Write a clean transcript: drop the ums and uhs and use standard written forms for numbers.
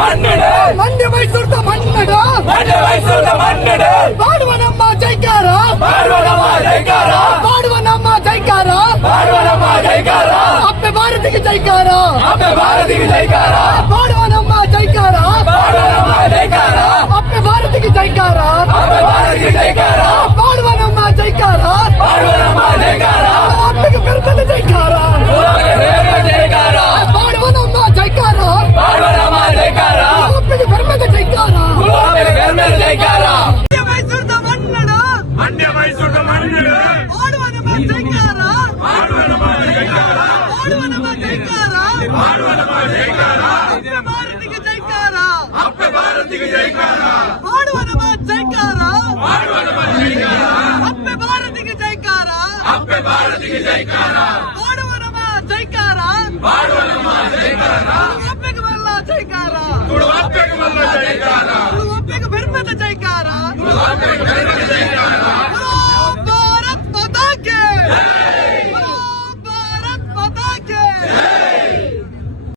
ಮನ್ನಡೆ ಮಂಡ್ಯ ಮೈಸೂರದ ಮನ್ನಡೆ ಮಂಡ್ಯ ಮೈಸೂರದ ಮನ್ನಡೆ ಮಾಡುವ ನಮ್ಮ ಜೈಕಾರ ಮಾಡುವ ನಮ್ಮ ಜೈಕಾರ ಮಾಡುವ ನಮ್ಮ ಜೈಕಾರ ಮಾಡುವ ನಮ್ಮ ಜೈಕಾರ ಅಪ್ಪೆ ಭಾರತಿಗೆ ಜೈಕಾರ ಅಪ್ಪೆ ಭಾರತಿಗೆ ಜೈಕಾರ ಮಾಡುವ ನಮ್ಮ ಜೈಕಾರ ಮಾಡುವ ನಮ್ಮ ಜೈಕಾರ ಅಪ್ಪೆ ಭಾರತಿಗೆ ಜೈಕಾರ ಅಪ್ಪೆ ಭಾರತಿಗೆ ಜೈಕಾರ ಮಾಡುವ ನಮ್ಮ ಜೈಕಾರ ಮಾಡುವ ನಮ್ಮ ಜೈಕಾರ ಅಪ್ಪೆಗೆ ಬೆರ್ಬಲ ಜೈಕಾರ ಜೈಕಾರ ಮಾಡುವ ನಮ್ಮ ಜೈಕಾರ ಮಾಡುವ ನಮ್ಮ ಜೈಕಾರ ಅಪ್ಪೆಗೆ ಬೆರ್ಬಲ ಜೈಕಾರ ಜೈಕಾರ ಮೈಸೂರದ ಮನ್ನಡ ಮಂಡ್ಯ ಮೈಸೂರದ ಮನ್ನಡೆ ಮಾಡುವ ನಮ್ಮ ಜೈಕಾರ ಮಾಡುವ ನಮ್ಮ ಜೈಕಾರ ಮಾಡುವ ನಮ್ಮ ಜೈಕಾರ ಮಾಡುವ ನಮ್ಮ ಜೈಕಾರ ಅಪ್ಪೆ ಭಾರತಿಗೆ ಜೈಕಾರ ಅಪ್ಪೆ ಭಾರತಿಗೆ ಜೈಕಾರ ಮಾಡುವ ನಮ್ಮ ಜೈಕಾರ ಮಾಡುವ ನಮ್ಮ ಜೈಕಾರ ಅಪ್ಪೆ ಭಾರತಿಗೆ ಜೈಕಾರ ಅಪ್ಪೆ ಭಾರತಿಗೆ ಜೈಕಾರ ಮಾಡುವ ನಮ್ಮ ಜೈಕಾರ ಮಾಡುವ ನಮ್ಮ ಜೈಕಾರ